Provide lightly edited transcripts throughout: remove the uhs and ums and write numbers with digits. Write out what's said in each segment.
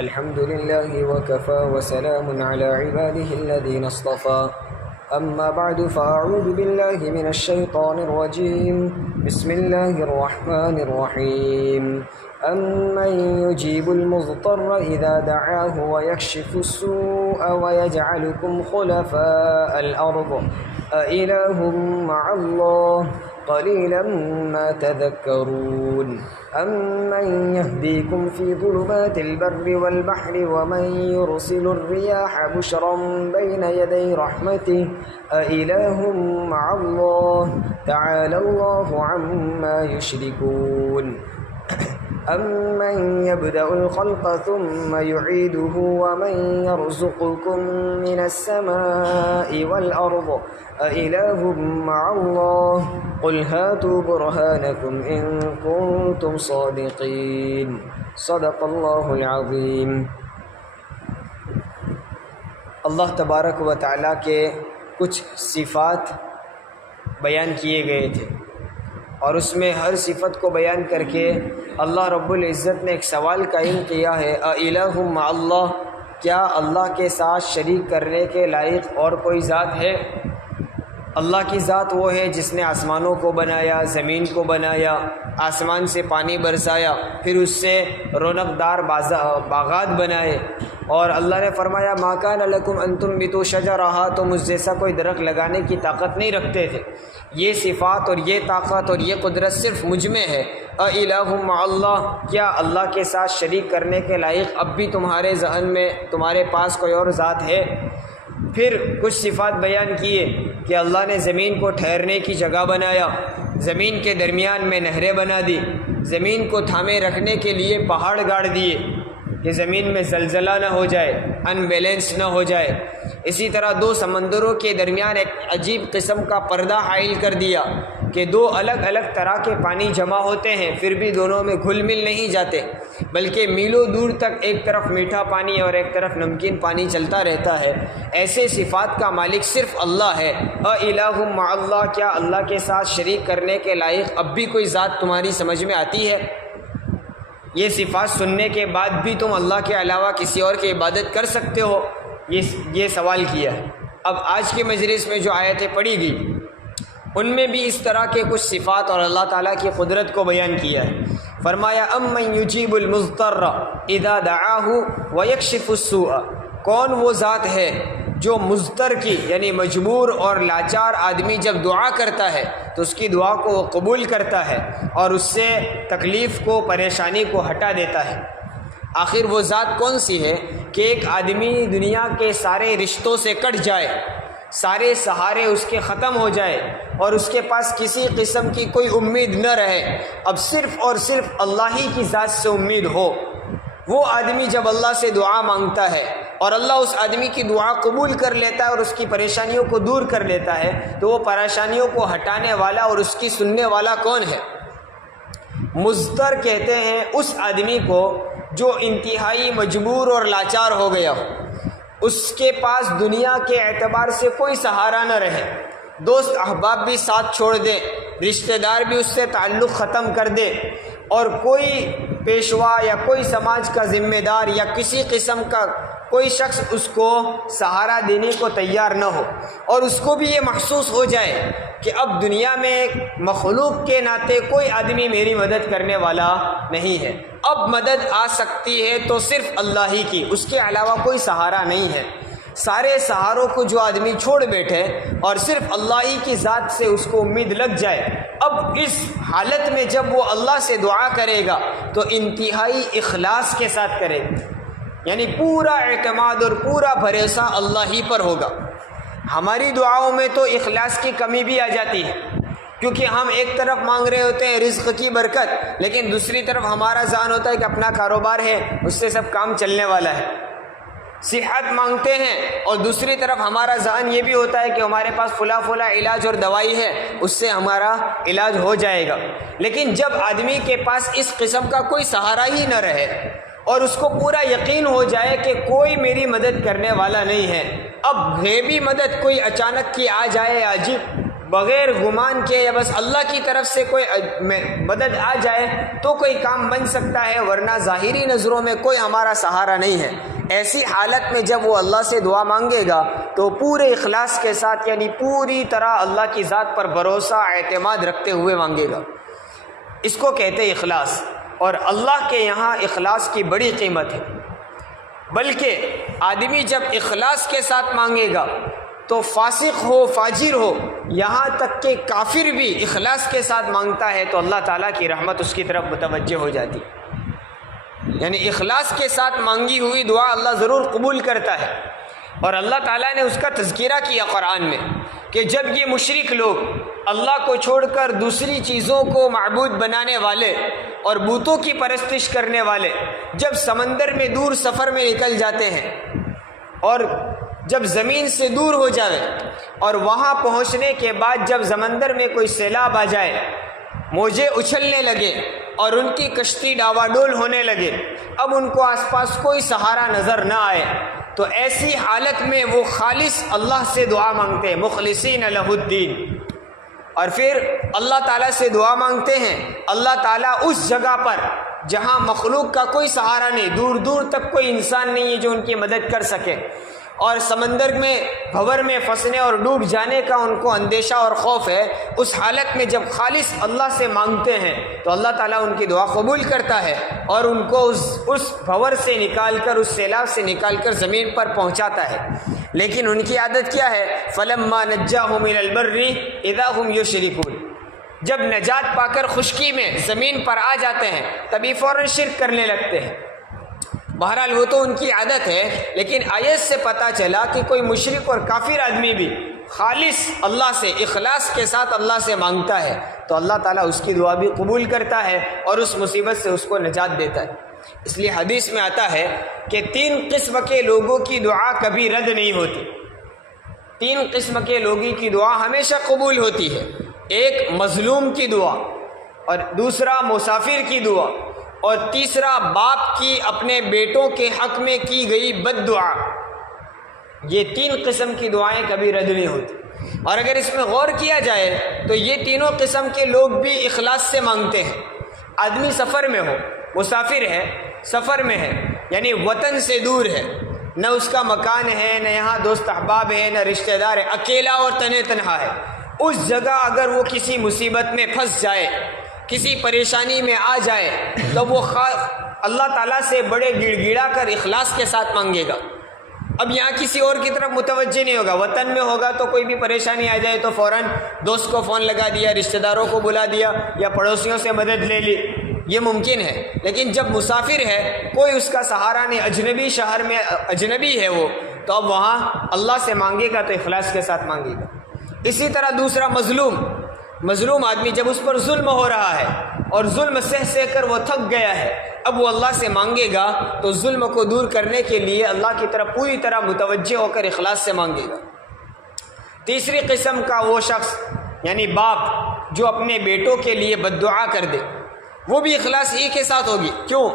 الحمد لله وكفى وسلام على عباده الذين اصطفى أما بعد فأعوذ بالله من الشيطان الرجيم بسم الله الرحمن الرحيم أمن يجيب المضطر إذا دعاه ويكشف السوء ويجعلكم خلفاء الأرض أإله مع الله قليلا ما تذكرون أمن يهديكم في ظلمات البر والبحر ومن يرسل الرياح بشرا بين يدي رحمته أإله مع الله تعالى الله عما يشركون أمن يبدأ الخلق ثم يعيده ومن يرزقكم من السماء والأرض أإله مع الله قل هاتوا برهانكم إن كنتم صادقين صدق الله العظيم۔ اللہ تبارک و تعالیٰ کے کچھ صفات بیان کیے گئے تھے، اور اس میں ہر صفت کو بیان کر کے اللہ رب العزت نے ایک سوال قائم کیا ہے، اِلٰہٌ مع اللہ، کیا اللہ کے ساتھ شریک کرنے کے لائق اور کوئی ذات ہے؟ اللہ کی ذات وہ ہے جس نے آسمانوں کو بنایا، زمین کو بنایا، آسمان سے پانی برسایا، پھر اس سے رونق دار باغات بنائے، اور اللہ نے فرمایا مَا كَانَ لَكُمْ أَن تُنبِتُوا شَجَرَهَا، تم اس جیسا کوئی درخت لگانے کی طاقت نہیں رکھتے تھے۔ یہ صفات اور یہ طاقت اور یہ قدرت صرف مجھ میں ہے۔ اِلٰہٌ مع اللہ، کیا اللہ کے ساتھ شریک کرنے کے لائق اب بھی تمہارے ذہن میں تمہارے پاس کوئی اور ذات ہے؟ پھر کچھ صفات بیان کیے کہ اللہ نے زمین کو ٹھہرنے کی جگہ بنایا، زمین کے درمیان میں نہریں بنا دی، زمین کو تھامے رکھنے کے لیے پہاڑ گاڑ دیے کہ زمین میں زلزلہ نہ ہو جائے، ان بیلنس نہ ہو جائے۔ اسی طرح دو سمندروں کے درمیان ایک عجیب قسم کا پردہ حائل کر دیا کہ دو الگ الگ طرح کے پانی جمع ہوتے ہیں، پھر بھی دونوں میں گھل مل نہیں جاتے، بلکہ میلوں دور تک ایک طرف میٹھا پانی اور ایک طرف نمکین پانی چلتا رہتا ہے۔ ایسے صفات کا مالک صرف اللہ ہے۔ اِلٰہٌ مع اللہ، کیا اللہ کے ساتھ شریک کرنے کے لائق اب بھی کوئی ذات تمہاری سمجھ میں آتی ہے؟ یہ صفات سننے کے بعد بھی تم اللہ کے علاوہ کسی اور کی عبادت کر سکتے ہو؟ یہ سوال کیا ہے۔ اب آج کے مجلس میں جو آیتیں پڑھی گئی ان میں بھی اس طرح کے کچھ صفات اور اللہ تعالیٰ کی قدرت کو بیان کیا ہے۔ فرمایا امن یجیب المضطر اذا دعاہ ویکشف السوء، کون وہ ذات ہے جو مضطر کی یعنی مجبور اور لاچار آدمی جب دعا کرتا ہے تو اس کی دعا کو وہ قبول کرتا ہے اور اس سے تکلیف کو، پریشانی کو ہٹا دیتا ہے۔ آخر وہ ذات کون سی ہے کہ ایک آدمی دنیا کے سارے رشتوں سے کٹ جائے، سارے سہارے اس کے ختم ہو جائے اور اس کے پاس کسی قسم کی کوئی امید نہ رہے، اب صرف اور صرف اللہ ہی کی ذات سے امید ہو۔ وہ آدمی جب اللہ سے دعا مانگتا ہے اور اللہ اس آدمی کی دعا قبول کر لیتا ہے اور اس کی پریشانیوں کو دور کر لیتا ہے، تو وہ پریشانیوں کو ہٹانے والا اور اس کی سننے والا کون ہے؟ مضطر کہتے ہیں اس آدمی کو جو انتہائی مجبور اور لاچار ہو گیا ہو، اس کے پاس دنیا کے اعتبار سے کوئی سہارا نہ رہے، دوست احباب بھی ساتھ چھوڑ دے، رشتہ دار بھی اس سے تعلق ختم کر دے، اور کوئی پیشوا یا کوئی سماج کا ذمہ دار یا کسی قسم کا کوئی شخص اس کو سہارا دینے کو تیار نہ ہو، اور اس کو بھی یہ محسوس ہو جائے کہ اب دنیا میں ایک مخلوق کے ناطے کوئی آدمی میری مدد کرنے والا نہیں ہے، اب مدد آ سکتی ہے تو صرف اللہ ہی کی، اس کے علاوہ کوئی سہارا نہیں ہے۔ سارے سہاروں کو جو آدمی چھوڑ بیٹھے اور صرف اللہ ہی کی ذات سے اس کو امید لگ جائے، اب اس حالت میں جب وہ اللہ سے دعا کرے گا تو انتہائی اخلاص کے ساتھ کرے گا، یعنی پورا اعتماد اور پورا بھروسہ اللہ ہی پر ہوگا۔ ہماری دعاؤں میں تو اخلاص کی کمی بھی آ جاتی ہے، کیونکہ ہم ایک طرف مانگ رہے ہوتے ہیں رزق کی برکت، لیکن دوسری طرف ہمارا ذہن ہوتا ہے کہ اپنا کاروبار ہے، اس سے سب کام چلنے والا ہے۔ صحت مانگتے ہیں اور دوسری طرف ہمارا ذہن یہ بھی ہوتا ہے کہ ہمارے پاس فلاں علاج اور دوائی ہے، اس سے ہمارا علاج ہو جائے گا۔ لیکن جب آدمی کے پاس اس قسم کا کوئی سہارا ہی نہ رہے اور اس کو پورا یقین ہو جائے کہ کوئی میری مدد کرنے والا نہیں ہے، اب غیبی مدد کوئی اچانک کی آ جائے، عجیب بغیر گمان کے یا بس اللہ کی طرف سے کوئی مدد آ جائے تو کوئی کام بن سکتا ہے، ورنہ ظاہری نظروں میں کوئی ہمارا سہارا نہیں ہے۔ ایسی حالت میں جب وہ اللہ سے دعا مانگے گا تو پورے اخلاص کے ساتھ، یعنی پوری طرح اللہ کی ذات پر بھروسہ اعتماد رکھتے ہوئے مانگے گا۔ اس کو کہتے ہیں اخلاص، اور اللہ کے یہاں اخلاص کی بڑی قیمت ہے۔ بلکہ آدمی جب اخلاص کے ساتھ مانگے گا تو فاسق ہو، فاجر ہو، یہاں تک کہ کافر بھی اخلاص کے ساتھ مانگتا ہے تو اللہ تعالیٰ کی رحمت اس کی طرف متوجہ ہو جاتی، یعنی اخلاص کے ساتھ مانگی ہوئی دعا اللہ ضرور قبول کرتا ہے۔ اور اللہ تعالیٰ نے اس کا تذکرہ کیا قرآن میں کہ جب یہ مشرک لوگ اللہ کو چھوڑ کر دوسری چیزوں کو معبود بنانے والے اور بتوں کی پرستش کرنے والے جب سمندر میں دور سفر میں نکل جاتے ہیں اور جب زمین سے دور ہو جائے اور وہاں پہنچنے کے بعد جب سمندر میں کوئی سیلاب آ جائے، موجیں اچھلنے لگے اور ان کی کشتی ڈاواڈول ہونے لگے، اب ان کو آس پاس کوئی سہارا نظر نہ آئے، تو ایسی حالت میں وہ خالص اللہ سے دعا مانگتے ہیں، مخلصین لہ الدین، اور پھر اللہ تعالیٰ سے دعا مانگتے ہیں۔ اللہ تعالیٰ اس جگہ پر جہاں مخلوق کا کوئی سہارا نہیں، دور دور تک کوئی انسان نہیں ہے جو ان کی مدد کر سکے، اور سمندر میں بھور میں پھنسنے اور ڈوب جانے کا ان کو اندیشہ اور خوف ہے، اس حالت میں جب خالص اللہ سے مانگتے ہیں تو اللہ تعالیٰ ان کی دعا قبول کرتا ہے اور ان کو اس بھور سے نکال کر، اس سیلاب سے نکال کر زمین پر پہنچاتا ہے۔ لیکن ان کی عادت کیا ہے؟ فَلَمَّا نَجَّاهُمْ إِلَى الْبَرِّ إِذَا هُمْ يُشْرِكُونَ، جب نجات پا کر خشکی میں زمین پر آ جاتے ہیں تبھی فوراً شرک کرنے لگتے ہیں۔ بہرحال وہ تو ان کی عادت ہے، لیکن آیت سے پتہ چلا کہ کوئی مشرک اور کافر آدمی بھی خالص اللہ سے اخلاص کے ساتھ اللہ سے مانگتا ہے تو اللہ تعالیٰ اس کی دعا بھی قبول کرتا ہے اور اس مصیبت سے اس کو نجات دیتا ہے۔ اس لیے حدیث میں آتا ہے کہ 3 قسم کے لوگوں کی دعا کبھی رد نہیں ہوتی، 3 قسم کے لوگوں کی دعا ہمیشہ قبول ہوتی ہے۔ ایک مظلوم کی دعا، اور دوسرا مسافر کی دعا، اور تیسرا باپ کی اپنے بیٹوں کے حق میں کی گئی بد دعا۔ یہ 3 قسم کی دعائیں کبھی رد نہیں ہوتی، اور اگر اس میں غور کیا جائے تو یہ تینوں قسم کے لوگ بھی اخلاص سے مانگتے ہیں۔ آدمی سفر میں ہو، مسافر ہے، سفر میں ہے، یعنی وطن سے دور ہے، نہ اس کا مکان ہے، نہ یہاں دوست احباب ہے، نہ رشتہ دار ہے، اکیلا اور تنہا ہے، اس جگہ اگر وہ کسی مصیبت میں پھنس جائے، کسی پریشانی میں آ جائے تو وہ اللہ تعالیٰ سے بڑے گڑ گڑا کر اخلاص کے ساتھ مانگے گا۔ اب یہاں کسی اور کی طرف متوجہ نہیں ہوگا، وطن میں ہوگا تو کوئی بھی پریشانی آ جائے تو فوراً دوست کو فون لگا دیا، رشتہ داروں کو بلا دیا یا پڑوسیوں سے مدد لے لی، یہ ممکن ہے۔ لیکن جب مسافر ہے، کوئی اس کا سہارا نہیں، اجنبی شہر میں اجنبی ہے وہ، تو اب وہاں اللہ سے مانگے گا تو اخلاص کے ساتھ مانگے گا۔ اسی طرح دوسرا مظلوم آدمی، جب اس پر ظلم ہو رہا ہے اور ظلم سہ کر وہ تھک گیا ہے، اب وہ اللہ سے مانگے گا تو ظلم کو دور کرنے کے لیے اللہ کی طرف پوری طرح متوجہ ہو کر اخلاص سے مانگے گا۔ تیسری قسم کا وہ شخص، یعنی باپ جو اپنے بیٹوں کے لیے بد دعا کر دے، وہ بھی اخلاص ہی کے ساتھ ہوگی۔ کیوں؟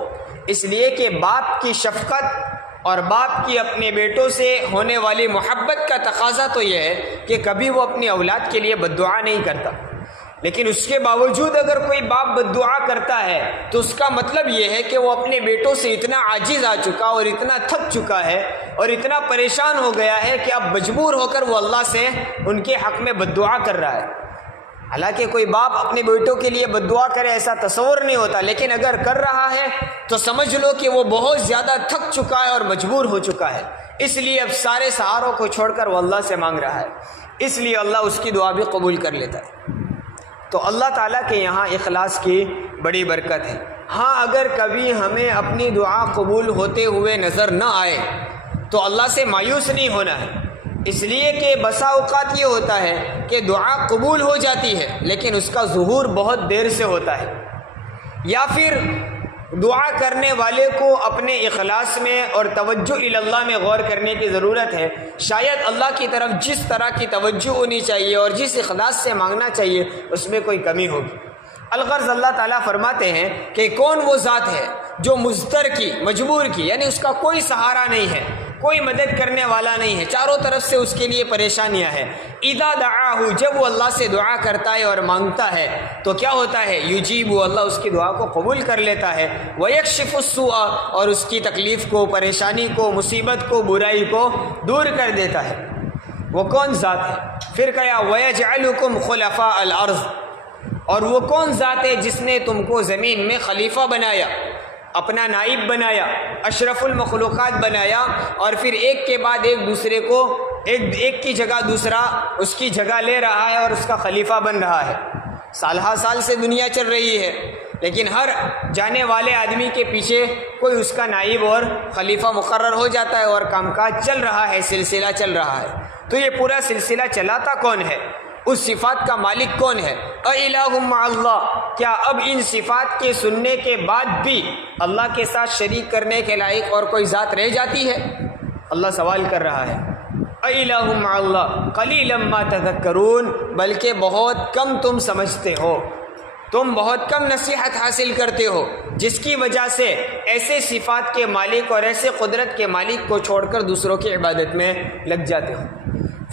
اس لیے کہ باپ کی شفقت اور باپ کی اپنے بیٹوں سے ہونے والی محبت کا تقاضا تو یہ ہے کہ کبھی وہ اپنی اولاد کے لیے بد دعا نہیں کرتا، لیکن اس کے باوجود اگر کوئی باپ بد دعا کرتا ہے تو اس کا مطلب یہ ہے کہ وہ اپنے بیٹوں سے اتنا عاجز آ چکا اور اتنا تھک چکا ہے اور اتنا پریشان ہو گیا ہے کہ اب مجبور ہو کر وہ اللہ سے ان کے حق میں بد دعا کر رہا ہے۔ حالانکہ کوئی باپ اپنے بیٹوں کے لیے بد دعا کرے ایسا تصور نہیں ہوتا، لیکن اگر کر رہا ہے تو سمجھ لو کہ وہ بہت زیادہ تھک چکا ہے اور مجبور ہو چکا ہے، اس لیے اب سارے سہاروں کو چھوڑ کر وہ اللہ سے مانگ رہا ہے، اس لیے اللہ اس کی دعا بھی قبول کر لیتا ہے۔ تو اللہ تعالیٰ کے یہاں اخلاص کی بڑی برکت ہے۔ ہاں، اگر کبھی ہمیں اپنی دعا قبول ہوتے ہوئے نظر نہ آئے تو اللہ سے مایوس نہیں ہونا ہے، اس لیے کہ بسا اوقات یہ ہوتا ہے کہ دعا قبول ہو جاتی ہے لیکن اس کا ظہور بہت دیر سے ہوتا ہے، یا پھر دعا کرنے والے کو اپنے اخلاص میں اور توجہ اللہ میں غور کرنے کی ضرورت ہے۔ شاید اللہ کی طرف جس طرح کی توجہ ہونی چاہیے اور جس اخلاص سے مانگنا چاہیے اس میں کوئی کمی ہوگی۔ الغرض اللہ تعالیٰ فرماتے ہیں کہ کون وہ ذات ہے جو مضطر کی، مجبور کی، یعنی اس کا کوئی سہارا نہیں ہے، کوئی مدد کرنے والا نہیں ہے، چاروں طرف سے اس کے لیے پریشانیاں ہیں۔ اذا دعاہ، جب وہ اللہ سے دعا کرتا ہے اور مانگتا ہے تو کیا ہوتا ہے؟ یجیب، اللہ اس کی دعا کو قبول کر لیتا ہے۔ ویکشف السوء، اور اس کی تکلیف کو، پریشانی کو، مصیبت کو، برائی کو دور کر دیتا ہے۔ وہ کون ذات ہے؟ پھر کہا وَيَجْعَلُكُمْ خُلَفَاءَ الْأَرْضِ، اور وہ کون ذات ہے جس نے تم کو زمین میں خلیفہ بنایا، اپنا نائب بنایا، اشرف المخلوقات بنایا، اور پھر ایک کے بعد ایک دوسرے کو ایک کی جگہ دوسرا اس کی جگہ لے رہا ہے اور اس کا خلیفہ بن رہا ہے۔ سالہ سال سے دنیا چل رہی ہے، لیکن ہر جانے والے آدمی کے پیچھے کوئی اس کا نائب اور خلیفہ مقرر ہو جاتا ہے اور کام کاج چل رہا ہے، سلسلہ چل رہا ہے۔ تو یہ پورا سلسلہ چلاتا کون ہے؟ اس صفات کا مالک کون ہے؟ اِلٰہٌ مع اللہ، کیا اب ان صفات کے سننے کے بعد بھی اللہ کے ساتھ شریک کرنے کے لائق اور کوئی ذات رہ جاتی ہے؟ اللہ سوال کر رہا ہے اِلٰہٌ مع اللہ قلیلا ما تذکرون، بلکہ بہت کم تم سمجھتے ہو، تم بہت کم نصیحت حاصل کرتے ہو، جس کی وجہ سے ایسے صفات کے مالک اور ایسے قدرت کے مالک کو چھوڑ کر دوسروں کی عبادت میں لگ جاتے ہو۔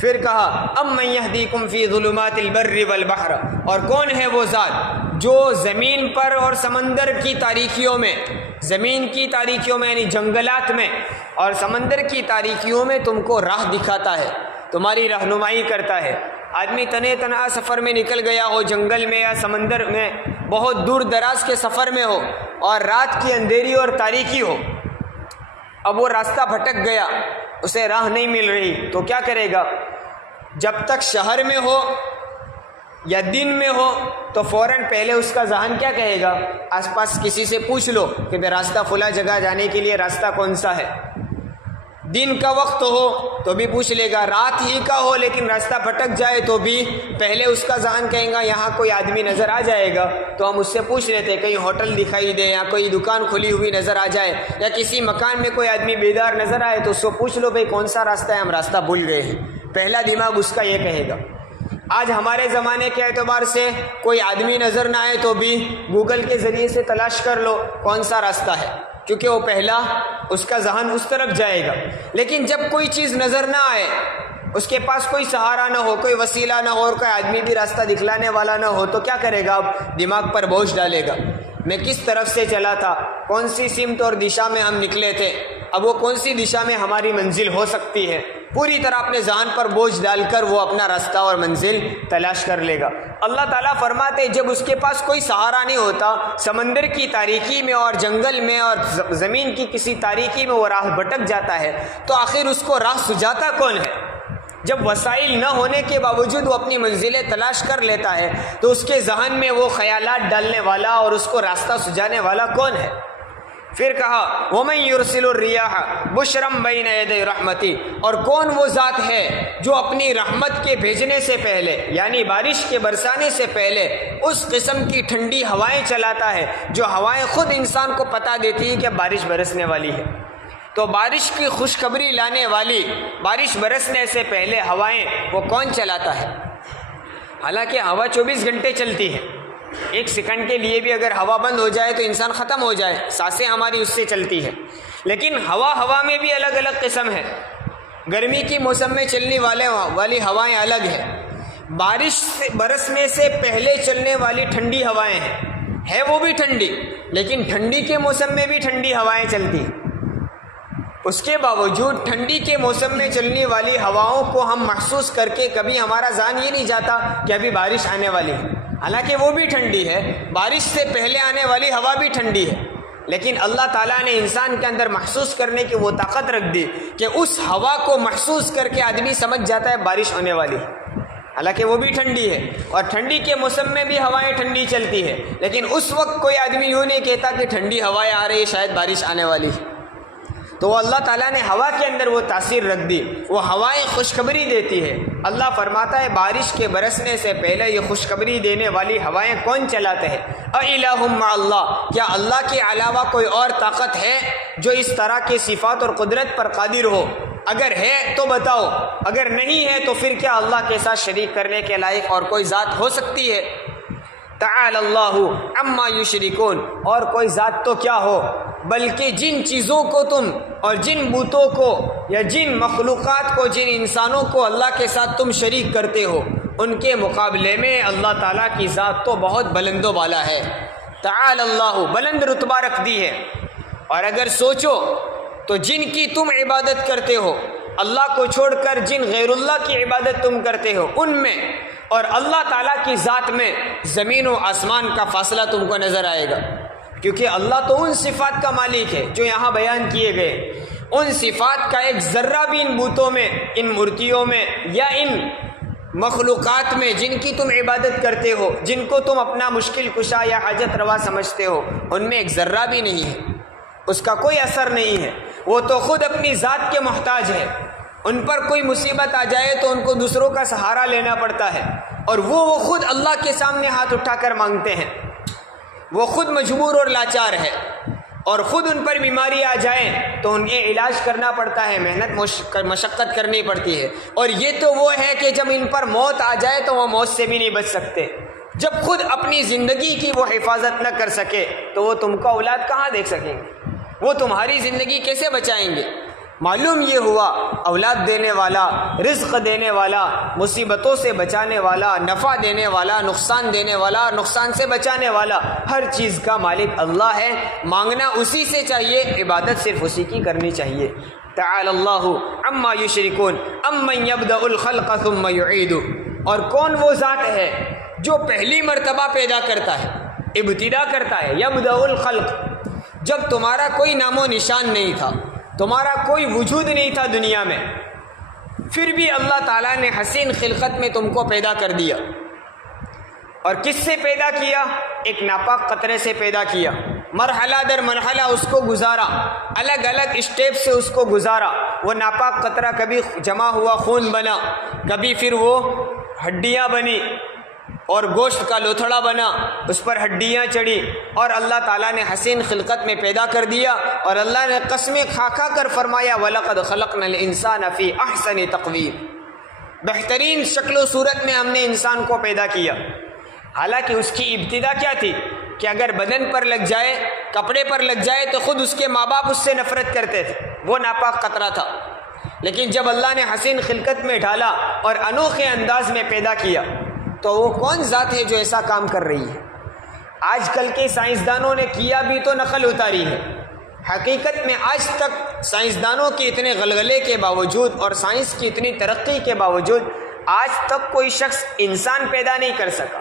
پھر کہا امن یہدیکم فی ظلمات البر والبحر، اور کون ہے وہ ذات جو زمین پر اور سمندر کی تاریکیوں میں، زمین کی تاریکیوں میں یعنی جنگلات میں اور سمندر کی تاریکیوں میں تم کو راہ دکھاتا ہے، تمہاری رہنمائی کرتا ہے۔ آدمی تنے تنہا سفر میں نکل گیا ہو، جنگل میں یا سمندر میں، بہت دور دراز کے سفر میں ہو اور رات کی اندھیری اور تاریکی ہو، اب وہ راستہ بھٹک گیا، اسے راہ نہیں مل رہی، تو کیا کرے گا؟ جب تک شہر میں ہو یا دن میں ہو تو فوراً پہلے اس کا ذہن کیا کہے گا؟ آس پاس کسی سے پوچھ لو کہ بے راستہ فلاں جگہ جانے کے لیے راستہ کون سا ہے۔ دن کا وقت ہو تو بھی پوچھ لے گا، رات ہی کا ہو لیکن راستہ بھٹک جائے تو بھی پہلے اس کا ذہن کہیں گا یہاں کوئی آدمی نظر آ جائے گا تو ہم اس سے پوچھ لیتے، کہیں ہوٹل دکھائی دے یا کوئی دکان کھلی ہوئی نظر آ جائے یا کسی مکان میں کوئی آدمی بیدار نظر آئے تو اس کو پوچھ لو بھئی کون سا راستہ ہے، ہم راستہ بھول گئے ہیں، پہلا دماغ اس کا یہ کہے گا۔ آج ہمارے زمانے کے اعتبار سے کوئی آدمی نظر نہ آئے تو بھی گوگل کے ذریعے سے تلاش کر لو کون سا راستہ ہے، کیونکہ وہ پہلا اس کا ذہن اس طرف جائے گا۔ لیکن جب کوئی چیز نظر نہ آئے، اس کے پاس کوئی سہارا نہ ہو، کوئی وسیلہ نہ ہو اور کوئی آدمی بھی راستہ دکھلانے والا نہ ہو تو کیا کرے گا؟ اب دماغ پر بوجھ ڈالے گا، میں کس طرف سے چلا تھا، کون سی سمت اور دشا میں ہم نکلے تھے، اب وہ کون سی دشا میں ہماری منزل ہو سکتی ہے، پوری طرح اپنے ذہن پر بوجھ ڈال کر وہ اپنا راستہ اور منزل تلاش کر لے گا۔ اللہ تعالیٰ فرماتے جب اس کے پاس کوئی سہارا نہیں ہوتا، سمندر کی تاریکی میں اور جنگل میں اور زمین کی کسی تاریکی میں وہ راہ بھٹک جاتا ہے تو آخر اس کو راہ سجاتا کون ہے؟ جب وسائل نہ ہونے کے باوجود وہ اپنی منزلیں تلاش کر لیتا ہے تو اس کے ذہن میں وہ خیالات ڈالنے والا اور اس کو راستہ سجانے والا کون ہے؟ پھر کہا وَمَن يُرْسِلُ الرِّيَاحَ بُشْرًا بَيْنَ يَدَيْ رَحْمَتِهِ، اور کون وہ ذات ہے جو اپنی رحمت کے بھیجنے سے پہلے یعنی بارش کے برسانے سے پہلے اس قسم کی ٹھنڈی ہوائیں چلاتا ہے جو ہوائیں خود انسان کو پتہ دیتی ہیں کہ بارش برسنے والی ہے۔ تو بارش کی خوشخبری لانے والی بارش برسنے سے پہلے ہوائیں وہ کون چلاتا ہے؟ حالانکہ ہوا 24 گھنٹے چلتی ہے، ایک سیکنڈ کے لیے بھی اگر ہوا بند ہو جائے تو انسان ختم ہو جائے، سانسیں ہماری اس سے چلتی ہے، لیکن ہوا میں بھی الگ الگ قسم ہے۔ گرمی کی موسم میں چلنے والی ہوائیں الگ ہے، بارش برسنے سے پہلے چلنے والی ٹھنڈی ہوائیں ہیں، وہ بھی ٹھنڈی، لیکن ٹھنڈی کے موسم میں بھی ٹھنڈی ہوائیں چلتی ہیں۔ اس کے باوجود ٹھنڈی کے موسم میں چلنے والی ہواؤں کو ہم محسوس کر کے کبھی ہمارا ذہن یہ نہیں جاتا کہ ابھی بارش آنے والی ہے، حالانکہ وہ بھی ٹھنڈی ہے، بارش سے پہلے آنے والی ہوا بھی ٹھنڈی ہے، لیکن اللہ تعالیٰ نے انسان کے اندر محسوس کرنے کی وہ طاقت رکھ دی کہ اس ہوا کو محسوس کر کے آدمی سمجھ جاتا ہے بارش ہونے والی ہے، حالانکہ وہ بھی ٹھنڈی ہے، اور ٹھنڈی کے موسم میں بھی ہوائیں ٹھنڈی چلتی ہے، لیکن اس وقت کوئی آدمی یوں نہیں کہتا کہ ٹھنڈی ہوائیں آ رہی ہے شاید بارش آنے والی ہے۔ تو وہ اللہ تعالیٰ نے ہوا کے اندر وہ تاثیر رکھ دی، وہ ہوائیں خوشخبری دیتی ہے۔ اللہ فرماتا ہے بارش کے برسنے سے پہلے یہ خوشخبری دینے والی ہوائیں کون چلاتے ہیں؟ اِلٰہٌ مع اللہ، کیا اللہ کے علاوہ کوئی اور طاقت ہے جو اس طرح کے صفات اور قدرت پر قادر ہو؟ اگر ہے تو بتاؤ، اگر نہیں ہے تو پھر کیا اللہ کے ساتھ شریک کرنے کے لائق اور کوئی ذات ہو سکتی ہے؟ تعالی اللہ عما یشرکون، اور کوئی ذات تو کیا ہو بلکہ جن چیزوں کو تم اور جن بتوں کو یا جن مخلوقات کو، جن انسانوں کو اللہ کے ساتھ تم شریک کرتے ہو، ان کے مقابلے میں اللہ تعالیٰ کی ذات تو بہت بلند و بالا ہے۔ تعالی اللہ، بلند رتبہ رکھ دی ہے۔ اور اگر سوچو تو جن کی تم عبادت کرتے ہو، اللہ کو چھوڑ کر جن غیر اللہ کی عبادت تم کرتے ہو، ان میں اور اللہ تعالیٰ کی ذات میں زمین و آسمان کا فاصلہ تم کو نظر آئے گا، کیونکہ اللہ تو ان صفات کا مالک ہے جو یہاں بیان کیے گئے۔ ان صفات کا ایک ذرہ بھی ان بتوں میں، ان مورتیوں میں یا ان مخلوقات میں جن کی تم عبادت کرتے ہو، جن کو تم اپنا مشکل کشا یا حاجت روا سمجھتے ہو، ان میں ایک ذرہ بھی نہیں ہے، اس کا کوئی اثر نہیں ہے۔ وہ تو خود اپنی ذات کے محتاج ہے، ان پر کوئی مصیبت آ جائے تو ان کو دوسروں کا سہارا لینا پڑتا ہے، اور وہ خود اللہ کے سامنے ہاتھ اٹھا کر مانگتے ہیں۔ وہ خود مجبور اور لاچار ہے، اور خود ان پر بیماری آ جائے تو انہیں علاج کرنا پڑتا ہے، محنت مشقت کرنی پڑتی ہے۔ اور یہ تو وہ ہے کہ جب ان پر موت آ جائے تو وہ موت سے بھی نہیں بچ سکتے۔ جب خود اپنی زندگی کی وہ حفاظت نہ کر سکے تو وہ تم کو اولاد کہاں دیکھ سکیں گے؟ وہ تمہاری زندگی کیسے بچائیں گے؟ معلوم یہ ہوا اولاد دینے والا، رزق دینے والا، مصیبتوں سے بچانے والا، نفع دینے والا، نقصان دینے والا، نقصان سے بچانے والا، ہر چیز کا مالک اللہ ہے۔ مانگنا اسی سے چاہیے، عبادت صرف اسی کی کرنی چاہیے۔ تعالی اللہ عما یشرکون امن یبدأ الخلق ثم یعید۔ اور کون وہ ذات ہے جو پہلی مرتبہ پیدا کرتا ہے، ابتدا کرتا ہے؟ یبدأ الخلق، جب تمہارا کوئی نام و نشان نہیں تھا، تمہارا کوئی وجود نہیں تھا دنیا میں، پھر بھی اللہ تعالیٰ نے حسین خلقت میں تم کو پیدا کر دیا۔ اور کس سے پیدا کیا؟ ایک ناپاک قطرے سے پیدا کیا، مرحلہ در مرحلہ اس کو گزارا، الگ الگ اسٹیپ سے اس کو گزارا۔ وہ ناپاک قطرہ کبھی جمع ہوا خون بنا، کبھی پھر وہ ہڈیاں بنی اور گوشت کا لوتھڑا بنا، اس پر ہڈیاں چڑھی، اور اللہ تعالیٰ نے حسین خلقت میں پیدا کر دیا۔ اور اللہ نے قسمیں کھا کھا کر فرمایا وَلَقَدْ خَلَقْنَا الْإِنسَانَ فِي أَحْسَنِ تَقْوِيمٍ، بہترین شکل و صورت میں ہم نے انسان کو پیدا کیا۔ حالانکہ اس کی ابتدا کیا تھی کہ اگر بدن پر لگ جائے، کپڑے پر لگ جائے تو خود اس کے ماں باپ اس سے نفرت کرتے تھے، وہ ناپاک قطرہ تھا۔ لیکن جب اللہ نے حسین خلقت میں ڈالا اور انوکھے انداز میں پیدا کیا تو وہ کون ذات ہے جو ایسا کام کر رہی ہے؟ آج کل کے سائنسدانوں نے کیا بھی تو نقل اتاری ہے۔ حقیقت میں آج تک سائنسدانوں کے اتنے غلغلے کے باوجود اور سائنس کی اتنی ترقی کے باوجود آج تک کوئی شخص انسان پیدا نہیں کر سکا۔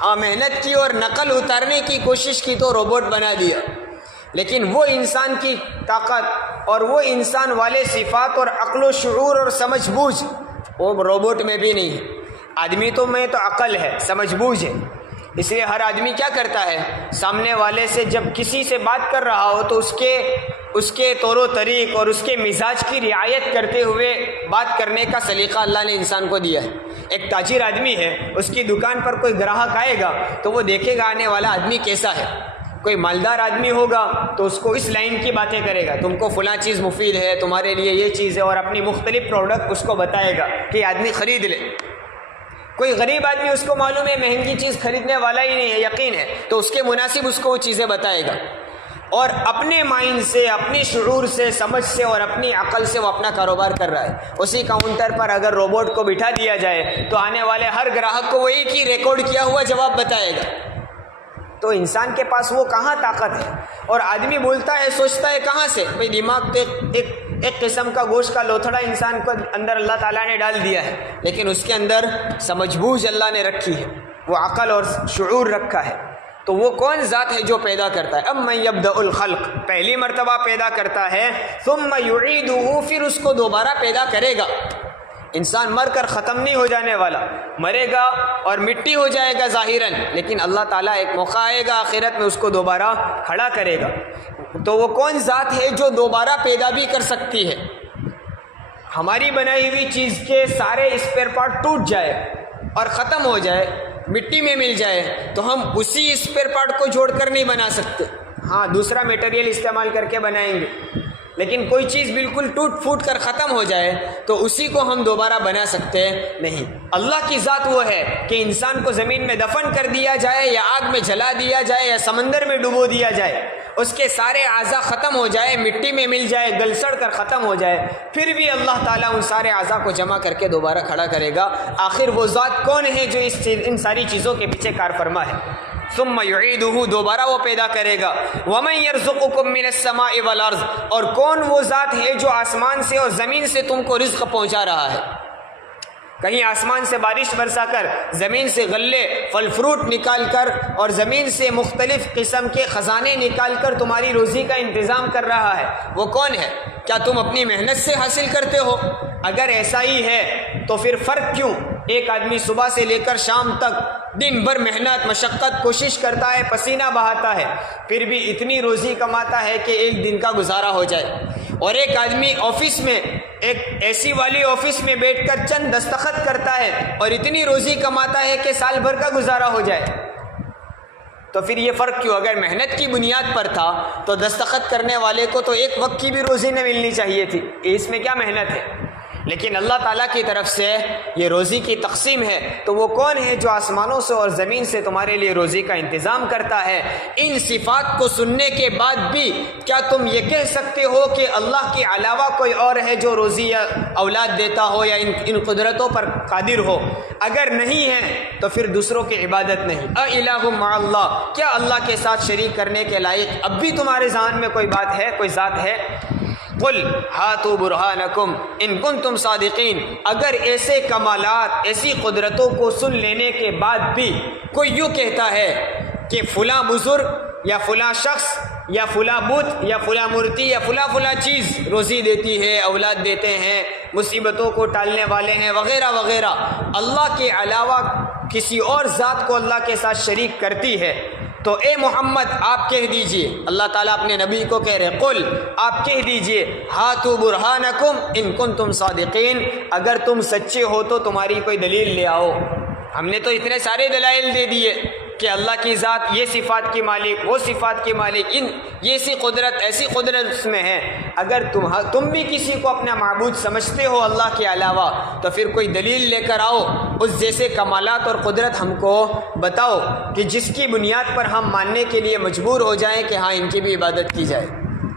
ہاں، محنت کی اور نقل اتارنے کی کوشش کی تو روبوٹ بنا دیا، لیکن وہ انسان کی طاقت اور وہ انسان والے صفات اور عقل و شعور اور سمجھ بوجھ وہ روبوٹ میں بھی نہیں ہے۔ آدمی تو میں تو عقل ہے، سمجھ بوجھ ہے، اس لیے ہر آدمی کیا کرتا ہے، سامنے والے سے جب کسی سے بات کر رہا ہو تو اس کے طور و طریق اور اس کے مزاج کی رعایت کرتے ہوئے بات کرنے کا سلیقہ اللہ نے انسان کو دیا ہے۔ ایک تاجر آدمی ہے، اس کی دکان پر کوئی گراہک آئے گا تو وہ دیکھے گا آنے والا آدمی کیسا ہے۔ کوئی مالدار آدمی ہوگا تو اس کو اس لائن کی باتیں کرے گا، تم کو فلاں چیز مفید ہے، تمہارے لیے یہ چیز ہے، اور اپنی مختلف پروڈکٹ اس کو بتائے گا کہ آدمی خرید لے۔ کوئی غریب آدمی، اس کو معلوم ہے مہنگی چیز خریدنے والا ہی نہیں ہے، یقین ہے، تو اس کے مناسب اس کو وہ چیزیں بتائے گا، اور اپنے مائنڈ سے، اپنے شعور سے، سمجھ سے اور اپنی عقل سے وہ اپنا کاروبار کر رہا ہے۔ اسی کاؤنٹر پر اگر روبوٹ کو بٹھا دیا جائے تو آنے والے ہر گراہک کو وہ ایک ہی ریکارڈ کیا ہوا جواب بتائے گا۔ تو انسان کے پاس وہ کہاں طاقت ہے؟ اور آدمی بولتا ہے، سوچتا ہے کہاں سے؟ بھئی دماغ تو ایک قسم کا گوشت کا لوتھڑا انسان کو اندر اللہ تعالیٰ نے ڈال دیا ہے، لیکن اس کے اندر سمجھ بوجھ اللہ نے رکھی ہے، وہ عقل اور شعور رکھا ہے۔ تو وہ کون ذات ہے جو پیدا کرتا ہے؟ امن یبدأ الخلق، پہلی مرتبہ پیدا کرتا ہے، ثم یعیدہ، پھر اس کو دوبارہ پیدا کرے گا۔ انسان مر کر ختم نہیں ہو جانے والا، مرے گا اور مٹی ہو جائے گا ظاہراً، لیکن اللہ تعالیٰ ایک موقع آئے گا آخرت میں اس کو دوبارہ کھڑا کرے گا۔ تو وہ کون ذات ہے جو دوبارہ پیدا بھی کر سکتی ہے؟ ہماری بنائی ہوئی چیز کے سارے اسپیئر پارٹ ٹوٹ جائے اور ختم ہو جائے، مٹی میں مل جائے، تو ہم اسی اسپیئر پارٹ کو جوڑ کر نہیں بنا سکتے، ہاں دوسرا میٹیریل استعمال کر کے بنائیں گے، لیکن کوئی چیز بالکل ٹوٹ پھوٹ کر ختم ہو جائے تو اسی کو ہم دوبارہ بنا سکتے نہیں۔ اللہ کی ذات وہ ہے کہ انسان کو زمین میں دفن کر دیا جائے یا آگ میں جلا دیا جائے یا سمندر میں ڈبو دیا جائے، اس کے سارے اعضاء ختم ہو جائے، مٹی میں مل جائے، گل سڑ کر ختم ہو جائے، پھر بھی اللہ تعالیٰ ان سارے اعضاء کو جمع کر کے دوبارہ کھڑا کرے گا۔ آخر وہ ذات کون ہے جو ان ساری چیزوں کے پیچھے کار فرما ہے؟ ثم یعیدہ، دوبارہ وہ پیدا کرے گا۔ ومن یرزقکم من السماء والارض، اور کون وہ ذات ہے جو آسمان سے اور زمین سے تم کو رزق پہنچا رہا ہے؟ کہیں آسمان سے بارش برسا کر، زمین سے غلے پھل فروٹ نکال کر اور زمین سے مختلف قسم کے خزانے نکال کر تمہاری روزی کا انتظام کر رہا ہے، وہ کون ہے؟ کیا تم اپنی محنت سے حاصل کرتے ہو؟ اگر ایسا ہی ہے تو پھر فرق کیوں؟ ایک آدمی صبح سے لے کر شام تک دن بھر محنت مشقت کوشش کرتا ہے، پسینہ بہاتا ہے، پھر بھی اتنی روزی کماتا ہے کہ ایک دن کا گزارا ہو جائے، اور ایک آدمی آفس میں ایک ایسی والی آفس میں بیٹھ کر چند دستخط کرتا ہے اور اتنی روزی کماتا ہے کہ سال بھر کا گزارا ہو جائے۔ تو پھر یہ فرق کیوں؟ اگر محنت کی بنیاد پر تھا تو دستخط کرنے والے کو تو ایک وقت کی بھی روزی نہ ملنی چاہیے تھی، اس میں کیا محنت ہے؟ لیکن اللہ تعالیٰ کی طرف سے یہ روزی کی تقسیم ہے، تو وہ کون ہے جو آسمانوں سے اور زمین سے تمہارے لیے روزی کا انتظام کرتا ہے؟ ان صفات کو سننے کے بعد بھی کیا تم یہ کہہ سکتے ہو کہ اللہ کے علاوہ کوئی اور ہے جو روزی یا اولاد دیتا ہو یا ان قدرتوں پر قادر ہو؟ اگر نہیں ہے تو پھر دوسروں کی عبادت نہیں۔ اِلٰہٌ مع اللہ، کیا اللہ کے ساتھ شریک کرنے کے لائق اب بھی تمہارے ذہن میں کوئی بات ہے، کوئی ذات ہے؟ قل ہاتوا برہانکم ان کنتم صادقین، اگر ایسے کمالات ایسی قدرتوں کو سن لینے کے بعد بھی کوئی یوں کہتا ہے کہ فلاں بزرگ یا فلاں شخص یا فلاں بت یا فلاں مورتی یا فلاں چیز روزی دیتی ہے، اولاد دیتے ہیں، مصیبتوں کو ٹالنے والے ہیں وغیرہ وغیرہ، اللہ کے علاوہ کسی اور ذات کو اللہ کے ساتھ شریک کرتی ہے، تو اے محمد آپ کہہ دیجئے، اللہ تعالیٰ اپنے نبی کو کہہ رہے، قل آپ کہہ دیجئے ہاتوا برہانکم ان کنتم صادقین، اگر تم سچے ہو تو تمہاری کوئی دلیل لے آؤ۔ ہم نے تو اتنے سارے دلائل دے دیے کہ اللہ کی ذات یہ صفات کی مالک، وہ صفات کی مالک، یہ ایسی قدرت اس میں ہے۔ اگر تم بھی کسی کو اپنا معبود سمجھتے ہو اللہ کے علاوہ تو پھر کوئی دلیل لے کر آؤ، اس جیسے کمالات اور قدرت ہم کو بتاؤ کہ جس کی بنیاد پر ہم ماننے کے لیے مجبور ہو جائیں کہ ہاں ان کی بھی عبادت کی جائے،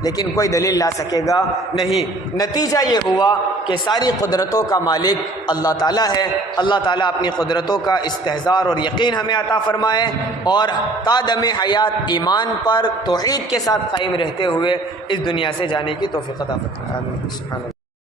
لیکن کوئی دلیل لا سکے گا نہیں۔ نتیجہ یہ ہوا کہ ساری قدرتوں کا مالک اللہ تعالیٰ ہے۔ اللہ تعالیٰ اپنی قدرتوں کا استحضار اور یقین ہمیں عطا فرمائے، اور تا دم حیات ایمان پر توحید کے ساتھ قائم رہتے ہوئے اس دنیا سے جانے کی توفیق عطا فرمائے۔ آمین۔